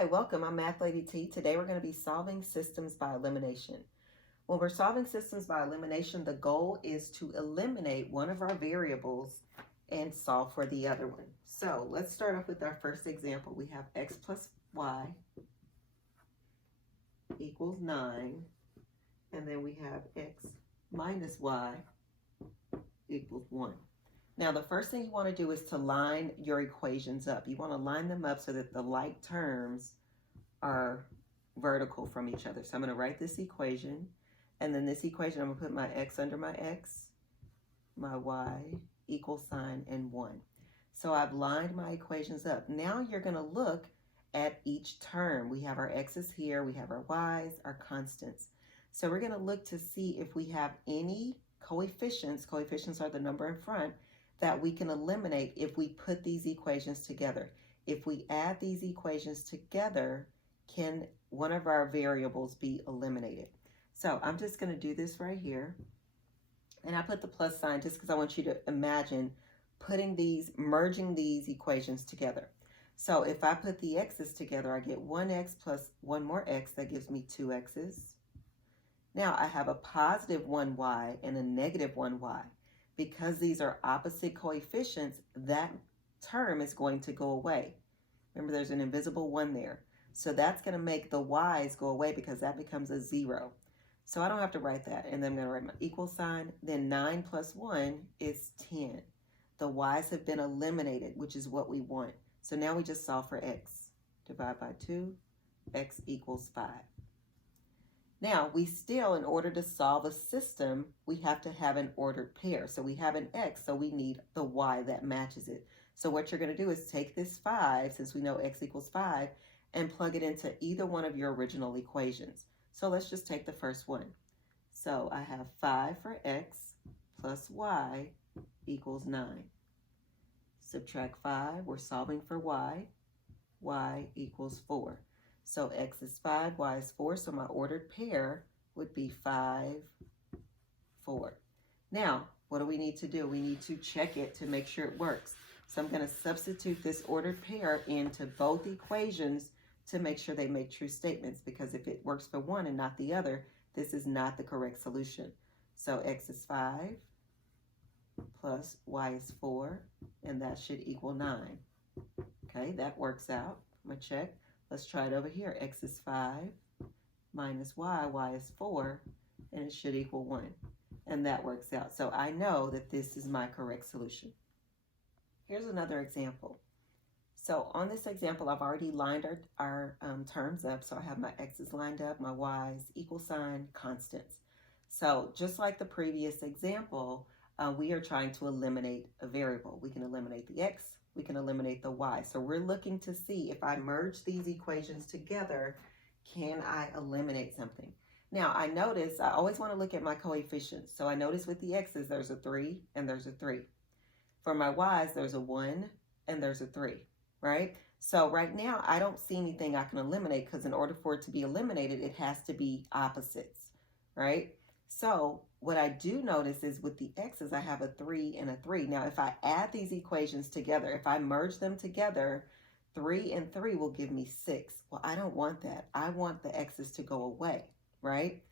Hi, welcome. I'm Math Lady T. Today we're going to be solving systems by elimination. When we're solving systems by elimination, the goal is to eliminate one of our variables and solve for the other one. So let's start off with our first example. We have x plus y equals 9, and then we have x minus y equals 1. Now, the first thing you want to do is to line your equations up. You want to line them up so that the like terms are vertical from each other. So I'm going to write this equation, and then this equation, I'm going to put my x under my x, my y, equal sign, and 1. So I've lined my equations up. Now you're going to look at each term. We have our x's here, we have our y's, our constants. So we're going to look to see if we have any coefficients are the number in front, that we can eliminate if we put these equations together. If we add these equations together, can one of our variables be eliminated? So I'm just going to do this right here. And I put the plus sign just because I want you to imagine merging these equations together. So if I put the x's together, I get 1x plus one more x, that gives me 2x's. Now I have a positive 1y and a negative 1y. Because these are opposite coefficients, that term is going to go away. Remember, there's an invisible 1 there. So that's going to make the y's go away because that becomes a 0. So I don't have to write that. And then I'm going to write my equal sign. Then 9 plus 1 is 10. The y's have been eliminated, which is what we want. So now we just solve for x. Divide by 2, x equals 5. Now, we still, in order to solve a system, we have to have an ordered pair. So we have an x, so we need the y that matches it. So what you're going to do is take this 5, since we know x equals 5, and plug it into either one of your original equations. So let's just take the first one. So I have 5 for x plus y equals 9. Subtract 5, we're solving for y. Y equals 4. So x is 5, y is 4, so my ordered pair would be 5, 4. Now, what do we need to do? We need to check it to make sure it works. So I'm going to substitute this ordered pair into both equations to make sure they make true statements, because if it works for one and not the other, this is not the correct solution. So x is 5 plus y is 4, and that should equal 9. Okay, that works out. I'm going to check. Let's try it over here. X is 5 minus y, y is 4, and it should equal 1. And that works out. So I know that this is my correct solution. Here's another example. So on this example, I've already lined our terms up. So I have my x's lined up, my y's, equal sign, constants. So just like the previous example, we are trying to eliminate a variable. We can eliminate the x, we can eliminate the y. So we're looking to see if I merge these equations together, can I eliminate something? Now I notice I always want to look at my coefficients. So I notice with the x's, there's a 3 and there's a 3. For my y's, there's a 1 and there's a 3, right? So right now I don't see anything I can eliminate, because in order for it to be eliminated, it has to be opposites, right? So what I do notice is with the x's, I have a 3 and a 3. Now, if I add these equations together, if I merge them together, 3 and 3 will give me 6. Well, I don't want that. I want the x's to go away, right?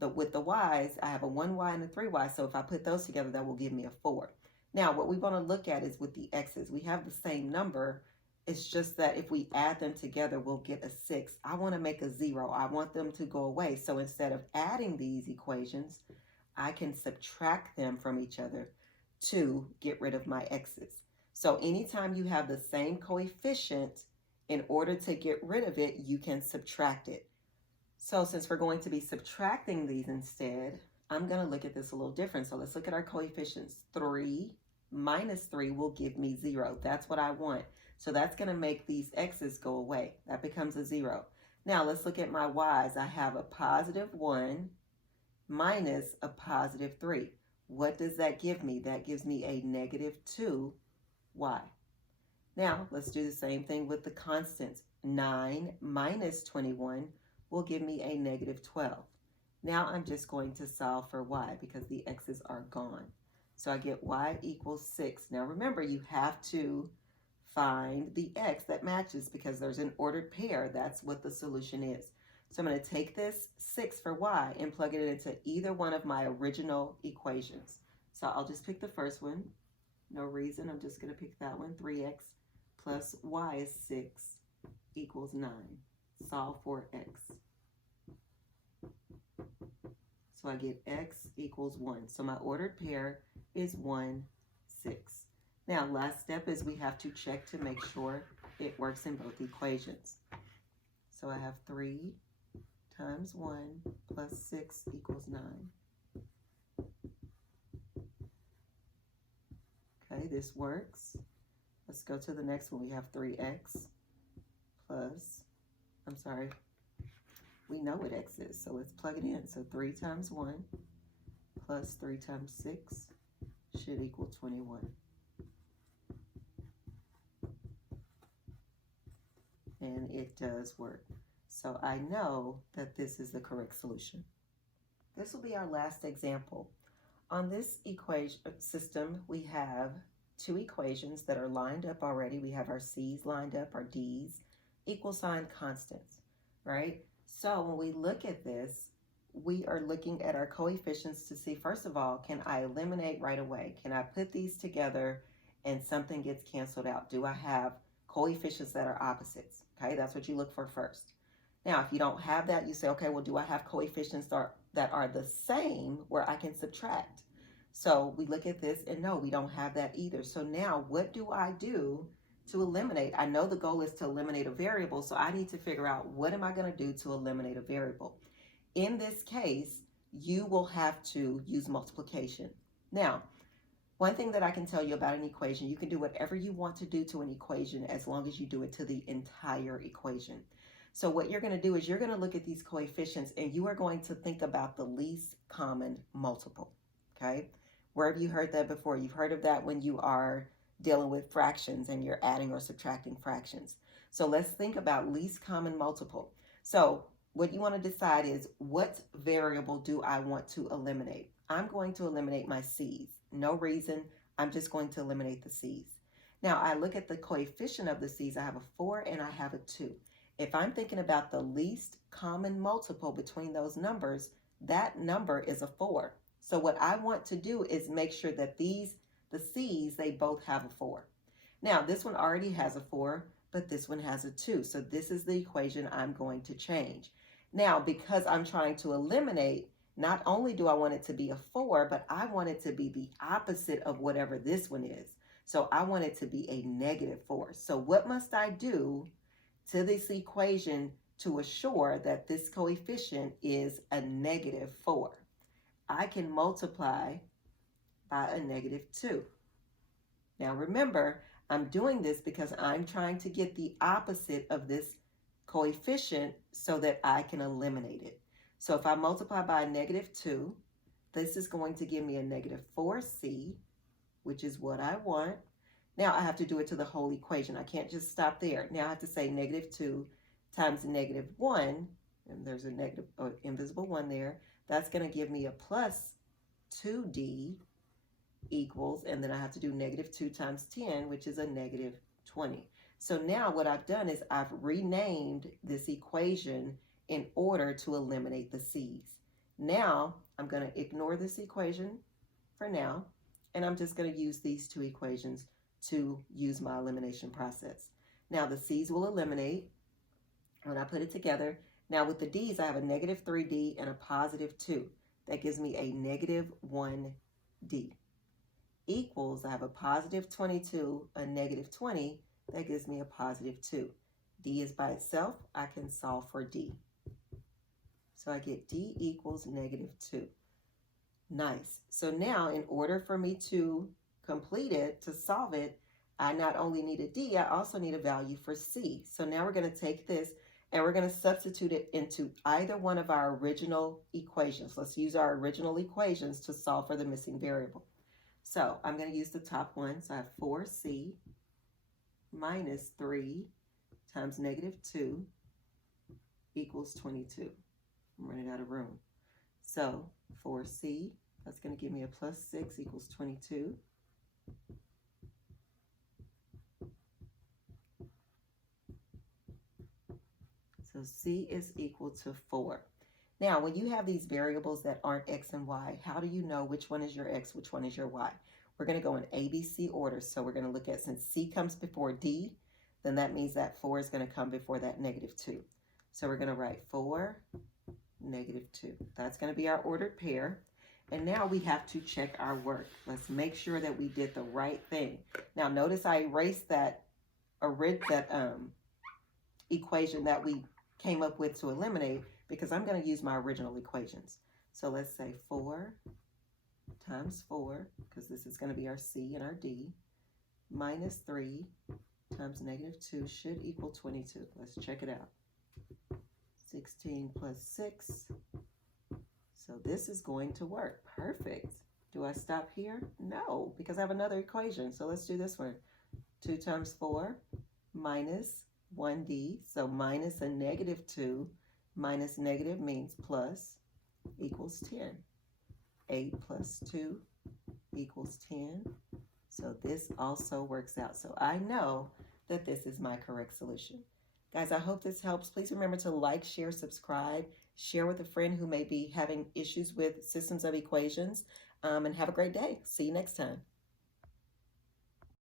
With the y's, I have a 1y and a 3y. So if I put those together, that will give me a 4. Now, what we want to look at is with the x's, we have the same number. It's just that if we add them together, we'll get a 6. I want to make a 0. I want them to go away. So instead of adding these equations, I can subtract them from each other to get rid of my x's. So anytime you have the same coefficient, in order to get rid of it, you can subtract it. So since we're going to be subtracting these instead, I'm going to look at this a little different. So let's look at our coefficients. 3 minus 3 will give me 0. That's what I want. So that's going to make these x's go away. That becomes a 0. Now let's look at my y's. I have a positive 1 minus a positive 3. What does that give me? That gives me a negative 2y. Now let's do the same thing with the constants. 9 minus 21 will give me a negative 12. Now I'm just going to solve for y because the x's are gone. So I get y equals 6. Now remember, you have to find the x that matches because there's an ordered pair. That's what the solution is. So I'm going to take this 6 for y and plug it into either one of my original equations. So I'll just pick the first one. No reason. I'm just going to pick that one. 3x plus y is 6 equals 9. Solve for x. So I get x equals 1. So my ordered pair is 1, 6. Now, last step is we have to check to make sure it works in both equations. So I have 3 times 1 plus 6 equals 9. Okay, this works. Let's go to the next one. We have 3x plus, we know what x is, so let's plug it in. So 3 times 1 plus 3 times 6 should equal 21. And it does work. So I know that this is the correct solution. This will be our last example. On this equation system, we have 2 equations that are lined up already. We have our c's lined up, our d's, equal sign constants, right? So when we look at this, we are looking at our coefficients to see, first of all, can I eliminate right away? Can I put these together and something gets canceled out? Do I have coefficients that are opposites? Okay, that's what you look for first. Now, if you don't have that, you say, okay, well, do I have coefficients that are the same where I can subtract? So we look at this and no, we don't have that either. So now what do I do to eliminate? I know the goal is to eliminate a variable, so I need to figure out what am I going to do to eliminate a variable. In this case, you will have to use multiplication. Now, one thing that I can tell you about an equation, you can do whatever you want to do to an equation as long as you do it to the entire equation. So what you're going to do is you're going to look at these coefficients and you are going to think about the least common multiple, okay? Where have you heard that before? You've heard of that when you are dealing with fractions and you're adding or subtracting fractions. So let's think about least common multiple. So what you want to decide is what variable do I want to eliminate? I'm going to eliminate my c's. No reason. I'm just going to eliminate the c's. Now I look at the coefficient of the c's. I have a 4 and I have a 2. If I'm thinking about the least common multiple between those numbers, that number is a 4. So what I want to do is make sure that the c's, they both have a 4. Now this one already has a 4, but this one has a 2. So this is the equation I'm going to change. Now, because I'm trying to eliminate, not only do I want it to be a 4, but I want it to be the opposite of whatever this one is. So I want it to be a -4. So what must I do to this equation to assure that this coefficient is a -4? I can multiply by a -2. Now remember, I'm doing this because I'm trying to get the opposite of this coefficient so that I can eliminate it. So if I multiply by a -2, this is going to give me a -4c, which is what I want. Now I have to do it to the whole equation. I can't just stop there. Now I have to say -2 times -1, and there's a negative or invisible 1 there. That's going to give me a plus 2d equals, and then I have to do -2 times 10, which is a -20. So now what I've done is I've renamed this equation in order to eliminate the c's. Now I'm going to ignore this equation for now, and I'm just going to use these 2 equations to use my elimination process. Now the c's will eliminate when I put it together. Now with the d's, I have a -3d and a +2. That gives me a -1d. Equals, I have a +22, a -20. That gives me a +2. D is by itself. I can solve for D. So I get D equals -2. Nice. So now in order for me to complete it, to solve it, I not only need a D, I also need a value for C. So now we're going to take this and we're going to substitute it into either one of our original equations. Let's use our original equations to solve for the missing variable. So I'm going to use the top one. So I have 4C minus 3 times -2 equals 22. I'm running out of room. So 4C, that's going to give me a +6 equals 22. So C is equal to 4. Now, when you have these variables that aren't X and Y, how do you know which one is your X, which one is your Y? We're going to go in ABC order. So we're going to look at, since C comes before D, then that means that 4 is going to come before that -2. So we're going to write 4, -2. That's going to be our ordered pair. And now we have to check our work. Let's make sure that we did the right thing. Now notice I erased that equation that we came up with to eliminate, because I'm going to use my original equations. So let's say 4 times 4, because this is going to be our C and our D, minus 3 times -2 should equal 22. Let's check it out. 16 plus 6. So this is going to work. Perfect. Do I stop here? No, because I have another equation. So let's do this one. 2 times 4 minus 1D. So minus a -2 minus negative means plus equals 10. 8 plus 2 equals 10. So this also works out. So I know that this is my correct solution. Guys, I hope this helps. Please remember to like, share, subscribe, share with a friend who may be having issues with systems of equations, and have a great day. See you next time.